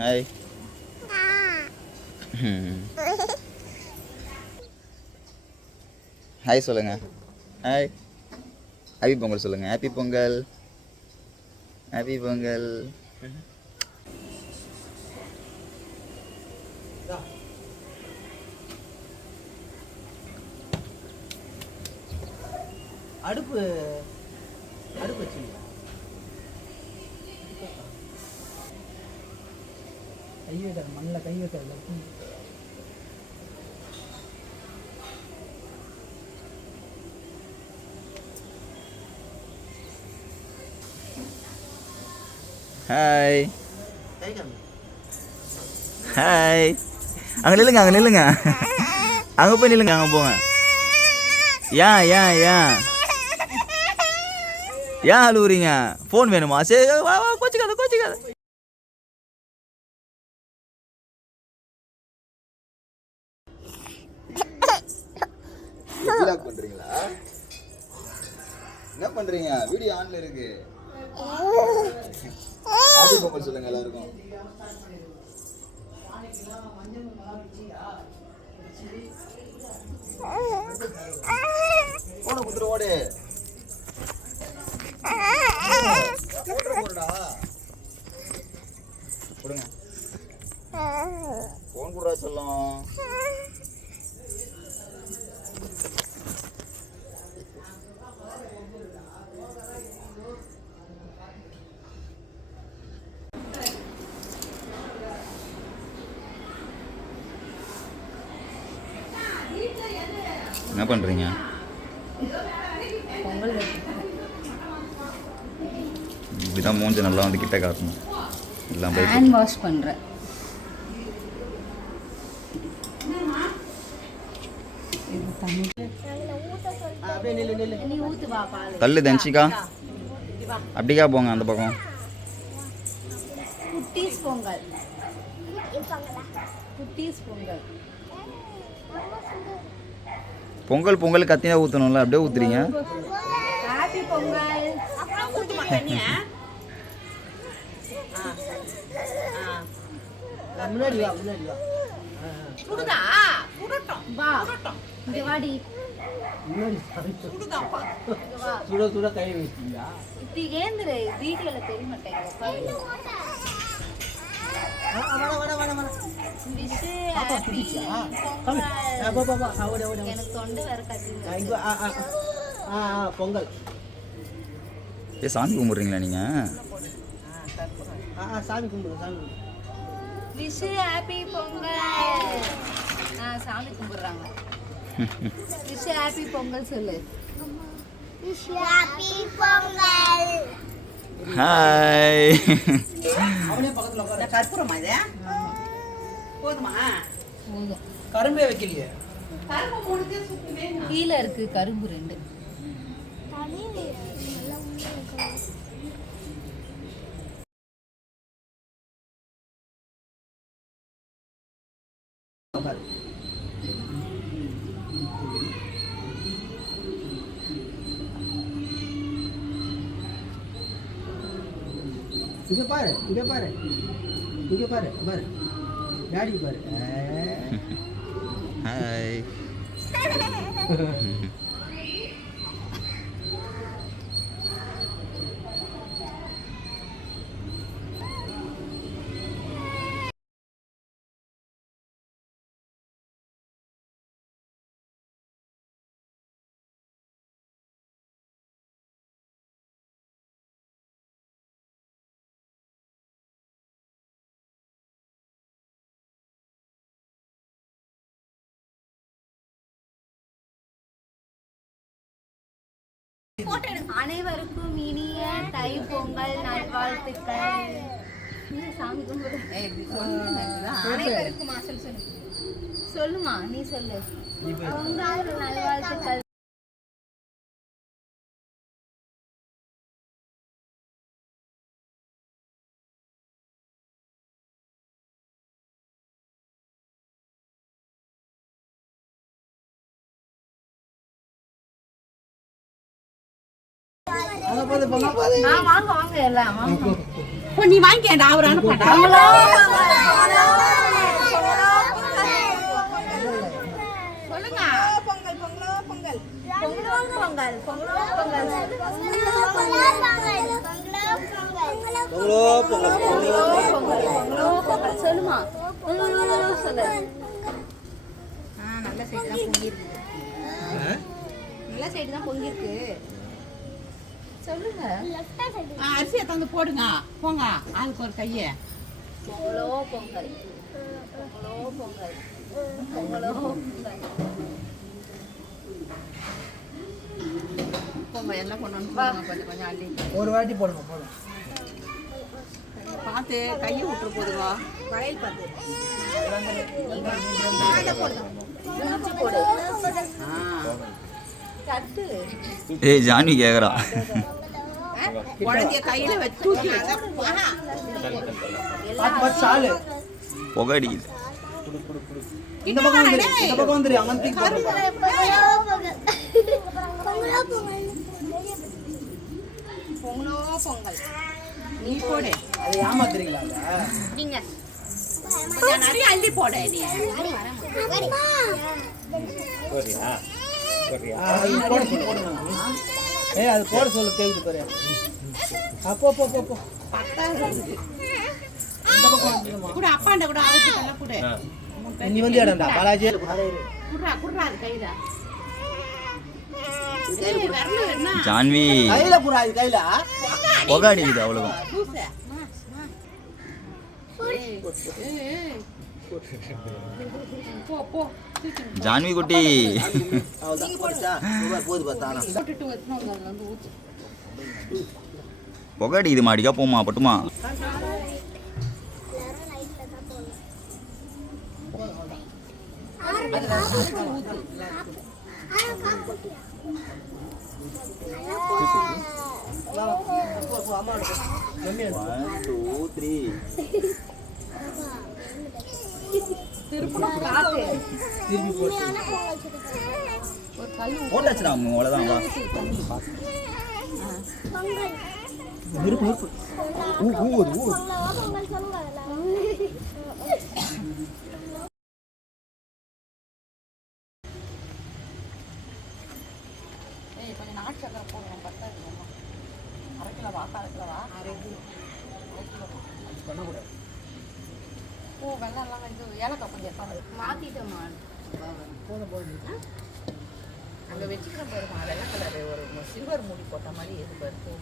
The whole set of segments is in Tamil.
ஹாய். ஹாய் சொல்லுங்க. ஹாய். ஹாப்பி பொங்கல் சொல்லுங்க. ஹாப்பி பொங்கல். ஹாப்பி பொங்கல். அடுப்பு அடுப்பு வச்சு கை வைக்கிற மண்ணில் கை வைக்கிறது. ஹாய். ஹாய். அங்கே நில்லுங்க, அங்கே நில்லுங்க, அங்கே போய் நில்லுங்க, அங்கே போங்க. ஏன் ஏன் ஏன் ஏன் அழுவுறீங்க? ஃபோன் வேணுமா? சரி வா வா, கோச்சிக்காத கோச்சிக்காத. பண்றீங்களா? என்ன பண்றீங்க? வீடியோ ஆன்ல இருக்கு. ஹாப்பி பொங்கல் சொல்லுங்க எல்லாருக்கும். போன குத்துற ஓடு. கொடுங்க. போன் குடுறா சொல்லும். என்ன பண்றீங்க? இப்படிதான் மூஞ்சி நல்லா வந்து கிட்ட காட்டணும். எல்லாம் ஹேண்ட் வாஷ் பண்றேன். தள்ளு தன்ஷிகா, அப்படிக்கா போங்க அந்த பக்கம். குட்டீஸ் பொங்கல், குட்டீஸ் பொங்கல். பொங்கல் பொங்கல் கத்தினா ஊற்றணும்ல, அப்படியே ஊத்துறீங்க. ஹாப்பி பொங்கல். அப்புறம் ஊத்த மாட்டேனியா? முன்னாடி வா, முன்னாடி வா. சுடுதா? சுடட்டும். வா. இங்க வாடி. முன்னாடி சுடுதா. சுட சுட கை வைத்தீங்க. இப்படி ஏந்திர வீடியோல தெரிய மாட்டேங்குது. வட வட வட வட. விஷ் பாப்பா சுடிச்சா? பா பா பா ஓட ஓட. எனக்கு தொண்டை வேற கட்டிங்க. இங்க பொங்கல். ஏ சாமி கும்பிடுறீங்களா நீங்க? சாமி கும்பிடு, சாமி கும்பிடு. Wish happy Pongal. சாமி கும்பிடுறாங்க. விஷ் ஹாப்பி பொங்கல் சொல்லு. Wish happy Pongal. ஹாய். அவனே பக்கத்துல உட்கார. கற்பூரமா இது? போதுமா? போதும். கரும்பே வைக்கலையே. கரும்பு மூணுதே சுத்துவே. கீழ இருக்கு கரும்பு 2. இங்க பாரு, இங்க பாரு, இங்க பாரு, பாரு டாடி பாரு. ஹாய். அனைவருக்கும் இனிய தை பொங்கல் நல்வாழ்த்துக்கள். சாமி கும்பிடு. அனைவருக்கும் சொல்லுமா, நீ சொல்லு. பொங்கல் நல்வாழ்த்துக்கள். வாங்க வாங்க எல்லாம் வாங்க. நீ வாங்கிக்கடா அவர் அனுப்படா சொல்லுங்க பொங்கல் பொங்கலோ பொங்கல் பொங்கலோ பொங்கல் பொங்கலோ பொங்கல் பொங்கலோ பொங்கல் பொங்கலோ பொங்கலோ பொங்கல் சொல்லுமா பொங்கலோ சொல்லு நல்ல சைடு தான் பொங்கி இருக்கு நல்ல சைடு தான் பொங்கி இருக்கு சொல்லுங்க அரிசியை தந்து போடுங்க போங்க ஆளுக்கு ஒரு கையை பொங்கலோ பொங்கல் பொங்கலோ பொங்கல் பொங்கலோ பொங்கல் பொங்கல் என்ன பண்ணணும் கொஞ்சம் கொஞ்சம் அள்ளி ஒரு வாட்டி போடுங்க போதும். பார்த்து கையை விட்டுரு போதுங்க வளையல் பார்த்து போடு தட்டு ஏய் ஜானி கேக்குறா குழந்தைய கையில வச்சு சாலு புகை அடிக்குது. இந்த பக்கம் வந்துரு, இந்த பக்கம் வந்துரு, அவன் தூக்கி போடு. பொங்கலோ பொங்கல் நீ போடு அதை ஏமாத்துறீங்களா நீங்க கொஞ்சம் நிறைய அள்ளி போட நீ போட சொல்லு போடுங்க. ஏய் அது போட சொல்லு கேக்குது பாரு. அப்போ போ போ போ. இந்த பக்கம் வந்துருமா. கூட அப்பாண்ட கூட அவசியம் கூட நீ வந்து ஏடா பாலாஜி குடுறா குடுறா அது கையில ஜான்வி கையில புறா இது கையில புகை அடிக்குது அவ்வளவு. ஜான்வி குட்டி புகை அடிக்குது மாடிக்கா போமா பட்டுமா போட்டாச்சுடா அவ்வளோதான் வா கொஞ்சம் நாட்டு சக்கரை போடுவோம் பத்தாது அரை கிலோவா கால் கிலோவா அரை கிலோ ஓ வெள்ளம்லாம் வந்து ஏலக்காய் கொஞ்சம் மாற்றிட்டோம்மா போதும் போதும். அங்கே வச்சுக்கிற பாருமா வெள்ளை கலரு ஒரு சில்வர் மூடி போட்ட மாதிரி எது பாரு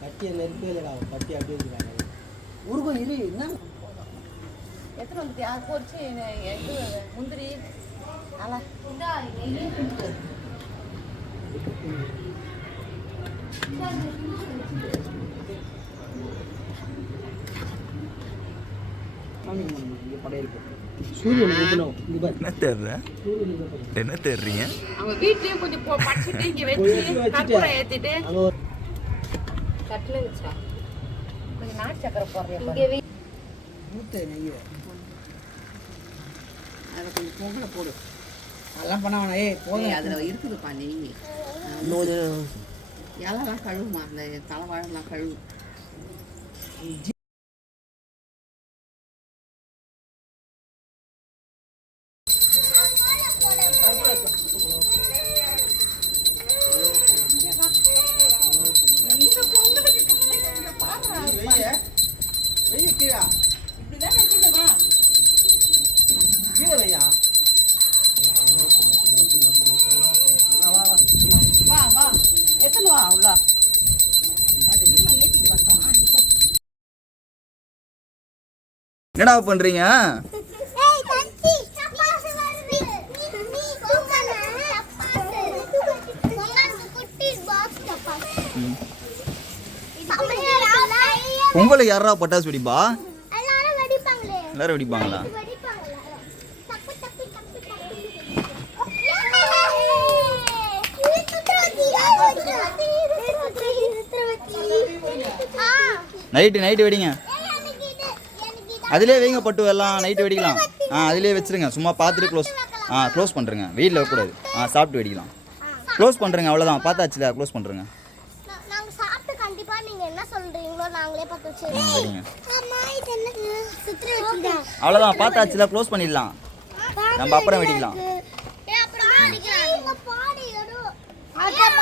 கட்டியை நெருப்பே இல்லைடா கட்டி அப்படியே இருக்கிறாங்க உருவம் இரு என்ன எத்தனை வந்து யார் போச்சு இது முந்திரி நல்லா சூரியன் ஊத்தணும். இங்க பாரு. என்ன தேடுற என்ன தேடுறீங்க அவங்க வீட்லயும் கொஞ்சம் படிச்சுட்டு இங்க வச்சு கற்பூரம் ஏத்திட்டு அங்க ஒரு கட்டில வச்சா கொஞ்சம் நாட்டு சக்கரை போடுறேன் ஊத்து நெய்ய. அதில் கொஞ்சம் பொங்கலை போடு அதெல்லாம் பண்ண வேணாம். ஏய் போதும். அதில் இருக்குதுப்பா நெய் இன்னும் இலெல்லாம் கழுவுமா அந்த தலைவாழெல்லாம் கழுவு வெய்ய கீழா இப்படிதான் வச்சுக்கவா கீழே வையா. வா வா எத்தனை வா உள்ள என்னடா பண்றீங்க பொங்கலுக்கு யாரா பட்டாசு வெடிப்பா எல்லாரும் வெடிப்பாங்களா நைட்டு வெடிங்க அதிலே வைங்க பட்டு எல்லாம் நைட்டு வெடிக்கலாம் அதிலே வச்சிருங்க சும்மா பார்த்துட்டு க்ளோஸ் பண்ணுறங்க வெயிலில் வைக்கக்கூடாது சாப்பிட்டு வெடிக்கலாம் க்ளோஸ் பண்ணுறங்க அவ்வளோதான் பார்த்தாச்சுல க்ளோஸ் பண்ணுறங்க நாங்க சாப்பிட்டு கண்டிப்பா நீங்க என்ன சொல்றீங்களோ நாங்களே பத்த வச்சிருக்கோம். ம் வெடிங்க. அம்மா இது என்னது? சுத்திர வச்சிருக்கேன். அவ்வளோதான் பார்த்தாச்சுல, க்ளோஸ் பண்ணிடலாம். நம்ம அப்புறம் வெடிக்கலாம். அப்புறமா அடிக்கலாம். பாடி ஏதோ. அதான்